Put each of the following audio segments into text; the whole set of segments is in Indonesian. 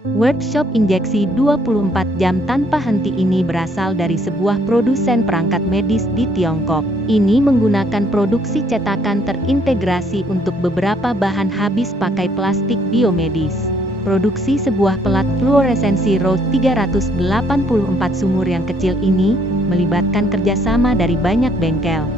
Workshop injeksi 24 jam tanpa henti ini berasal dari sebuah produsen perangkat medis di Tiongkok. Ini menggunakan produksi cetakan terintegrasi untuk beberapa bahan habis pakai plastik biomedis. Produksi sebuah pelat fluoresensi ROH 384 sumur yang kecil ini melibatkan kerjasama dari banyak bengkel.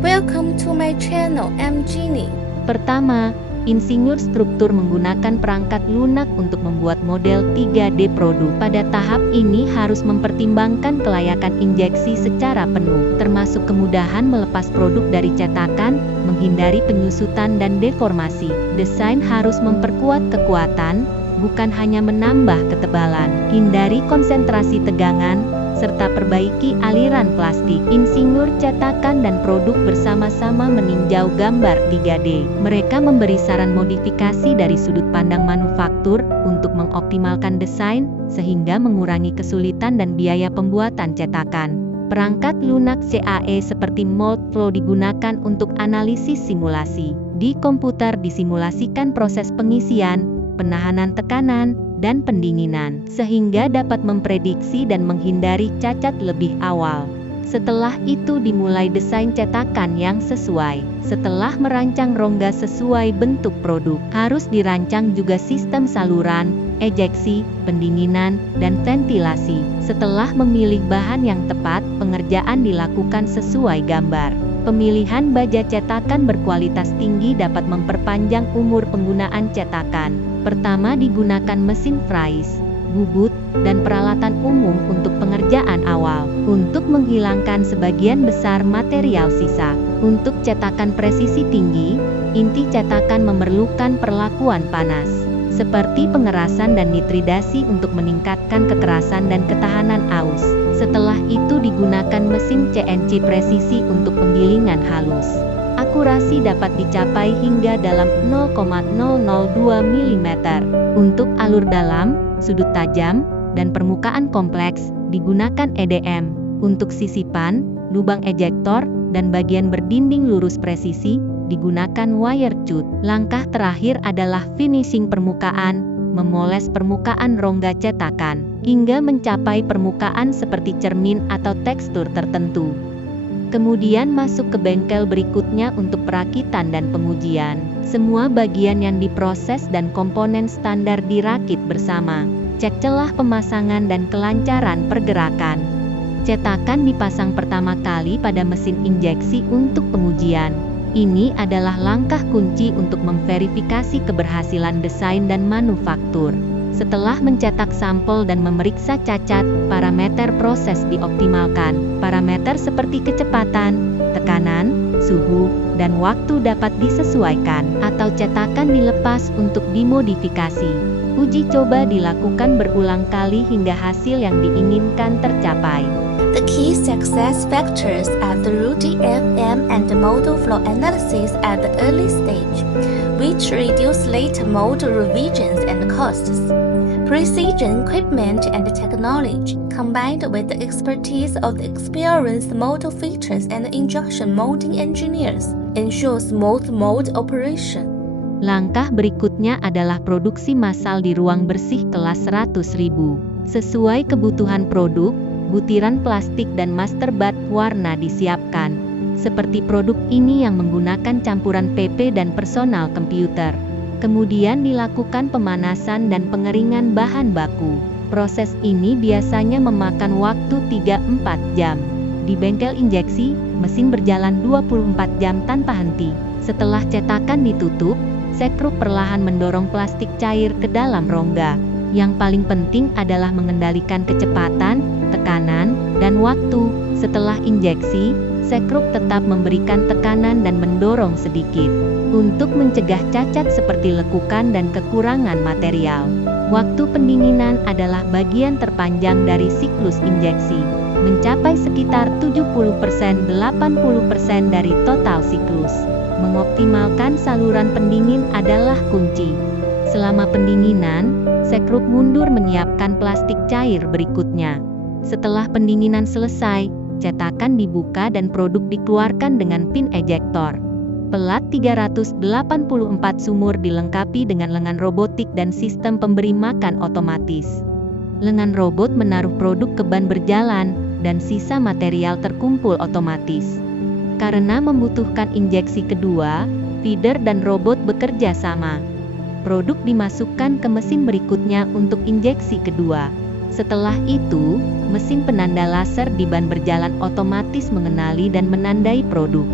Welcome to my channel, I'm Jeannie. Pertama, insinyur struktur menggunakan perangkat lunak untuk membuat model 3D produk. Pada tahap ini harus mempertimbangkan kelayakan injeksi secara penuh, termasuk kemudahan melepas produk dari cetakan, menghindari penyusutan dan deformasi. Desain harus memperkuat kekuatan, bukan hanya menambah ketebalan. Hindari konsentrasi tegangan, serta perbaiki aliran plastik. Insinyur cetakan dan produk bersama-sama meninjau gambar 3D. Mereka memberi saran modifikasi dari sudut pandang manufaktur untuk mengoptimalkan desain, sehingga mengurangi kesulitan dan biaya pembuatan cetakan. Perangkat lunak CAE seperti Moldflow digunakan untuk analisis simulasi. Di komputer disimulasikan proses pengisian, penahanan tekanan, dan pendinginan, sehingga dapat memprediksi dan menghindari cacat lebih awal. Setelah itu dimulai desain cetakan yang sesuai. Setelah merancang rongga sesuai bentuk produk, harus dirancang juga sistem saluran, ejeksi, pendinginan, dan ventilasi. Setelah memilih bahan yang tepat, pengerjaan dilakukan sesuai gambar. Pemilihan baja cetakan berkualitas tinggi dapat memperpanjang umur penggunaan cetakan. Pertama digunakan mesin fries, bubut, dan peralatan umum untuk pengerjaan awal, untuk menghilangkan sebagian besar material sisa. Untuk cetakan presisi tinggi, inti cetakan memerlukan perlakuan panas, seperti pengerasan dan nitridasi untuk meningkatkan kekerasan dan ketahanan aus. Setelah itu digunakan mesin CNC presisi untuk penggilingan halus. Akurasi dapat dicapai hingga dalam 0,002 mm. Untuk alur dalam, sudut tajam, dan permukaan kompleks, digunakan EDM. Untuk sisipan, lubang ejektor, dan bagian berdinding lurus presisi, digunakan wire cut. Langkah terakhir adalah finishing permukaan, memoles permukaan rongga cetakan, hingga mencapai permukaan seperti cermin atau tekstur tertentu. Kemudian masuk ke bengkel berikutnya untuk perakitan dan pengujian. Semua bagian yang diproses dan komponen standar dirakit bersama. Cek celah pemasangan dan kelancaran pergerakan. Cetakan dipasang pertama kali pada mesin injeksi untuk pengujian. Ini adalah langkah kunci untuk memverifikasi keberhasilan desain dan manufaktur. Setelah mencetak sampel dan memeriksa cacat, parameter proses dioptimalkan. Parameter seperti kecepatan, tekanan, suhu, dan waktu dapat disesuaikan, atau cetakan dilepas untuk dimodifikasi. Uji coba dilakukan berulang kali hingga hasil yang diinginkan tercapai. The key success factors are through DFM and the model flow analysis at the early stage, which reduce later model revisions and costs. Precision equipment and technology, combined with the expertise of the experienced model fitters and injection molding engineers, ensure smooth mold operation. Langkah berikutnya adalah produksi massal di ruang bersih kelas 100.000. Sesuai kebutuhan produk, butiran plastik dan master bath warna disiapkan. Seperti produk ini yang menggunakan campuran PP dan personal komputer. Kemudian dilakukan pemanasan dan pengeringan bahan baku. Proses ini biasanya memakan waktu 3-4 jam. Di bengkel injeksi, mesin berjalan 24 jam tanpa henti. Setelah cetakan ditutup, sekrup perlahan mendorong plastik cair ke dalam rongga. Yang paling penting adalah mengendalikan kecepatan, tekanan, dan waktu. Setelah injeksi, sekrup tetap memberikan tekanan dan mendorong sedikit, untuk mencegah cacat seperti lekukan dan kekurangan material. Waktu pendinginan adalah bagian terpanjang dari siklus injeksi, mencapai sekitar 70-80% dari total siklus. Mengoptimalkan saluran pendingin adalah kunci. Selama pendinginan, sekrup mundur menyiapkan plastik cair berikutnya. Setelah pendinginan selesai, cetakan dibuka dan produk dikeluarkan dengan pin ejektor. Pelat 384 sumur dilengkapi dengan lengan robotik dan sistem pemberi makan otomatis. Lengan robot menaruh produk ke ban berjalan, dan sisa material terkumpul otomatis. Karena membutuhkan injeksi kedua, feeder dan robot bekerja sama. Produk dimasukkan ke mesin berikutnya untuk injeksi kedua. Setelah itu, mesin penanda laser di ban berjalan otomatis mengenali dan menandai produk.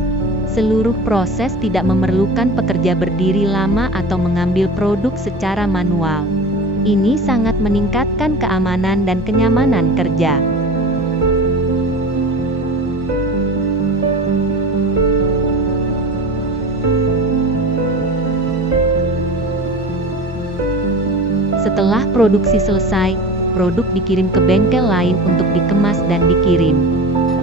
Seluruh proses tidak memerlukan pekerja berdiri lama atau mengambil produk secara manual. Ini sangat meningkatkan keamanan dan kenyamanan kerja. Setelah produksi selesai, produk dikirim ke bengkel lain untuk dikemas dan dikirim.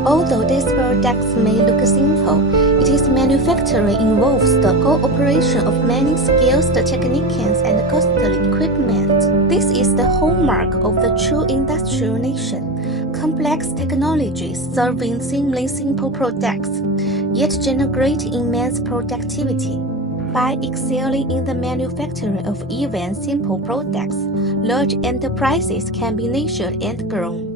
Although these products may look simple, its manufacturing involves the cooperation of many skilled technicians and costly equipment. This is the hallmark of the true industrial nation. Complex technologies serving seemingly simple products, yet generate immense productivity. By excelling in the manufacturing of even simple products, large enterprises can be nurtured and grown.